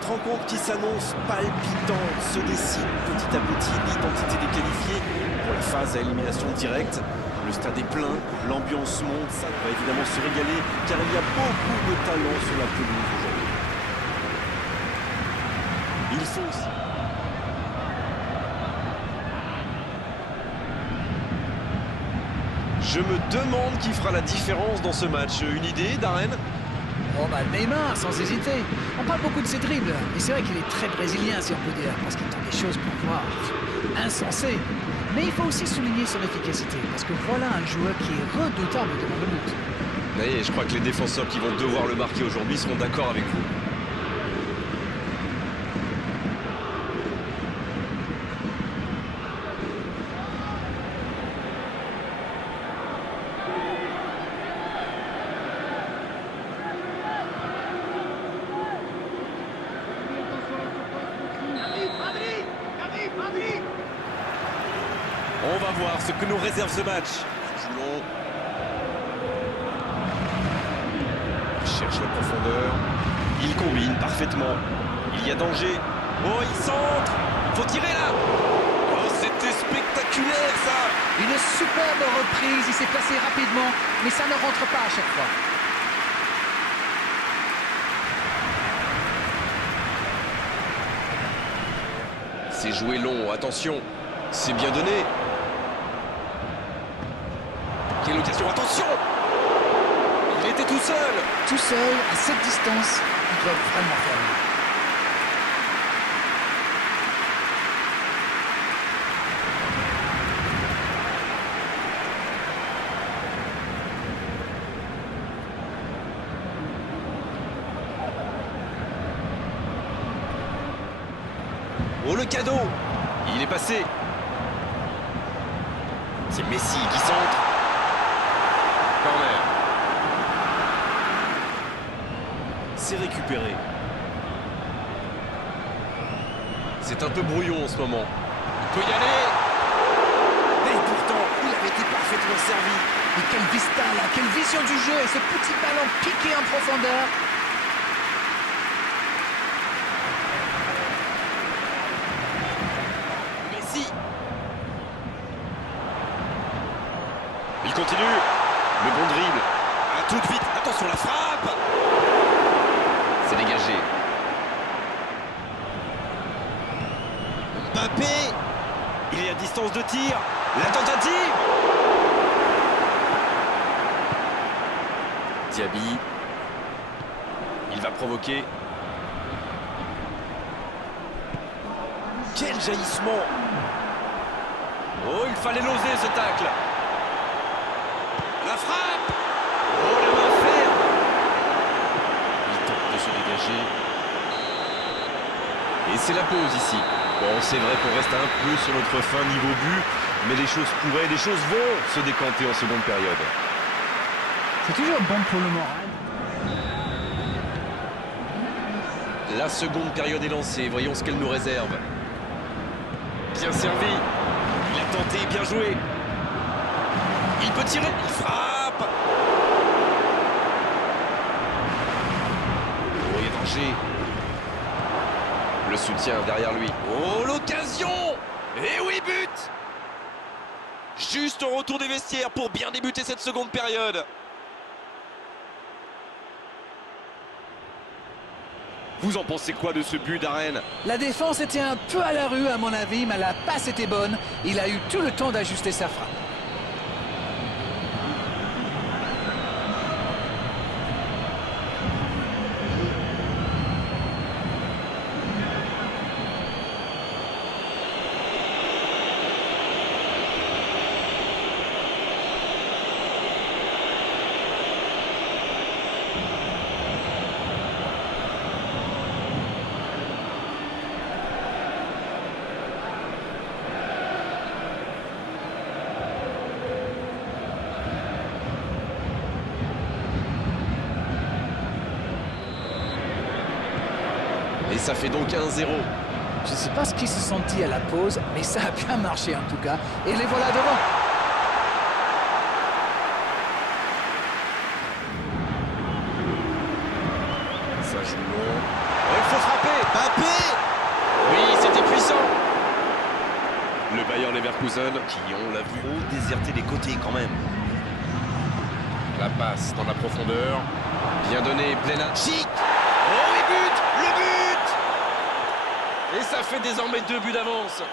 cette rencontre qui s'annonce palpitante se décide petit à petit l'identité des qualifiés pour la phase à élimination directe. Le stade est plein, l'ambiance monte, ça va évidemment se régaler car il y a beaucoup de talent sur la pelouse aujourd'hui. Il fonce. Je me demande qui fera la différence dans ce match. Une idée, Darren? Oh bah Neymar, sans hésiter. On parle beaucoup de ses dribbles, et c'est vrai qu'il est très brésilien si on peut dire, parce qu'il tente des choses pour voir insensées. Mais il faut aussi souligner son efficacité, parce que voilà un joueur qui est redoutable devant le but. Et je crois que les défenseurs qui vont devoir le marquer aujourd'hui seront d'accord avec vous. On va voir ce que nous réserve ce match. Joulon. Il cherche la profondeur. Il combine parfaitement. Il y a danger. Oh, il centre. Faut tirer là. Oh, c'était spectaculaire ça. Une superbe reprise, il s'est placé rapidement, mais ça ne rentre pas à chaque fois. C'est joué long, attention. C'est bien donné. Quelle occasion, attention! Il était tout seul. Tout seul, à cette distance, ils doivent vraiment faire mieux. Oh, le cadeau! Il est passé. C'est Messi qui centre. Corner. C'est récupéré. C'est un peu brouillon en ce moment. Il peut y aller. Et pourtant, il avait été parfaitement servi. Et quelle vista là, quelle vision du jeu et ce petit ballon piqué en profondeur. Messi. Il continue. Le bon dribble. À toute vite. Attention, la frappe. C'est dégagé. Mbappé. Il est à distance de tir. La tentative. Diaby. Il va provoquer. Quel jaillissement. Oh, il fallait l'oser ce tacle. La frappe. Oh, la main ferme. Il tente de se dégager. Et c'est la pause ici. Bon, c'est vrai qu'on reste un peu sur notre fin niveau but, mais les choses pourraient, les choses vont se décanter en seconde période. C'est toujours bon pour le moral. La seconde période est lancée, voyons ce qu'elle nous réserve. Bien servi. Il a tenté, bien joué. Il peut tirer, il frappe. Oh, il y a danger. Le soutien derrière lui. Oh, l'occasion. Et oui, but. Juste au retour des vestiaires pour bien débuter cette seconde période. Vous en pensez quoi de ce but, Darren? La défense était un peu à la rue à mon avis, mais la passe était bonne. Il a eu tout le temps d'ajuster sa frappe. Et ça fait donc 1-0. Je ne sais pas ce qu'ils se sont dit à la pause, mais ça a bien marché en tout cas. Et les voilà devant. Ça joue long. Oh, il faut frapper. Bayer Leverkusen qui, on l'a vu, ont déserté les côtés quand même. La passe dans la profondeur. Bien donné, Plénacic. Oh, et but! Le but! Et ça fait désormais 2 buts d'avance.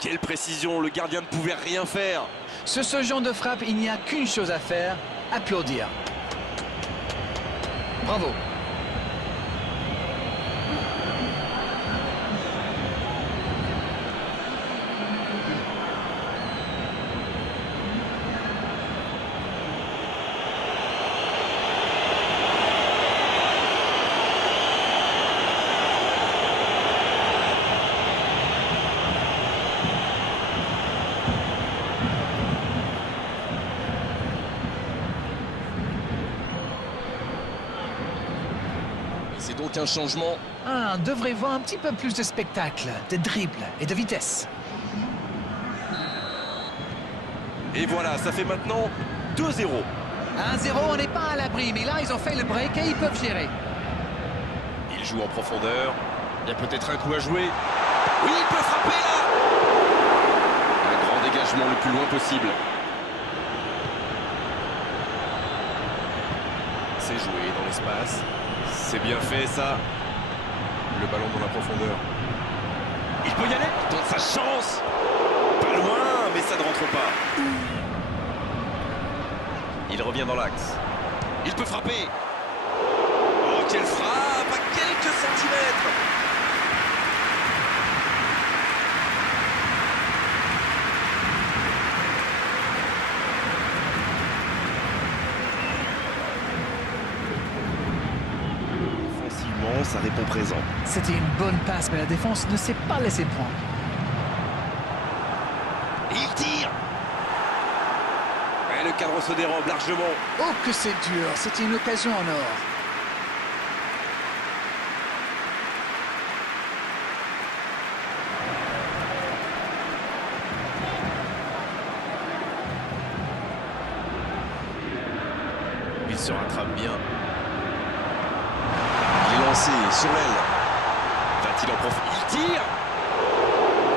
Quelle précision, le gardien ne pouvait rien faire. Sur ce genre de frappe, il n'y a qu'une chose à faire, applaudir. Bravo. C'est donc un changement. On devrait voir un petit peu plus de spectacle, de dribble et de vitesse. Et voilà, ça fait maintenant 2-0. 1-0, on n'est pas à l'abri, mais là, ils ont fait le break et ils peuvent gérer. Il joue en profondeur. Il y a peut-être un coup à jouer. Oui, il peut frapper là. Un grand dégagement le plus loin possible. C'est joué dans l'espace. C'est bien fait ça. Le ballon dans la profondeur. Il peut y aller. Il tente sa chance. Pas loin, mais ça ne rentre pas. Il revient dans l'axe. Il peut frapper. Oh, quelle frappe à quelques centimètres. Offensivement, ça répond présent. C'était une bonne passe, mais la défense ne s'est pas laissée prendre. Et il tire. Et le cadre se dérobe largement. Oh, que c'est dur. C'était une occasion en or. Il se rattrape bien. Il est lancé sur l'aile. Va-t-il en profiter? Il tire.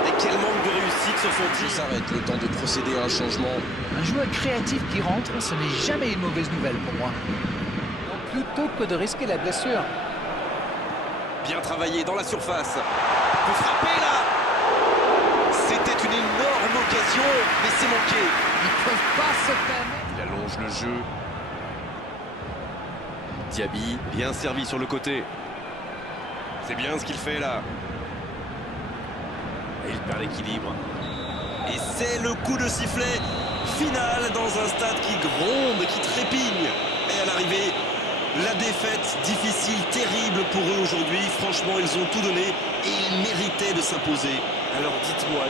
Et quel manque de réussite sur son tir. Il s'arrête, le temps de procéder à un changement. Un joueur créatif qui rentre, ce n'est jamais une mauvaise nouvelle pour moi. Donc, plutôt que de risquer la blessure. Bien travaillé dans la surface. Il peut frapper là. C'était une énorme occasion, mais c'est manqué. Ils ne peuvent pas se permettre. Il allonge le jeu. Diaby, bien servi sur le côté. C'est bien ce qu'il fait là. Et il perd l'équilibre. Et c'est le coup de sifflet final dans un stade qui gronde, qui trépigne. Et à l'arrivée, la défaite difficile, terrible pour eux aujourd'hui. Franchement, ils ont tout donné et ils méritaient de s'imposer. Alors dites-moi,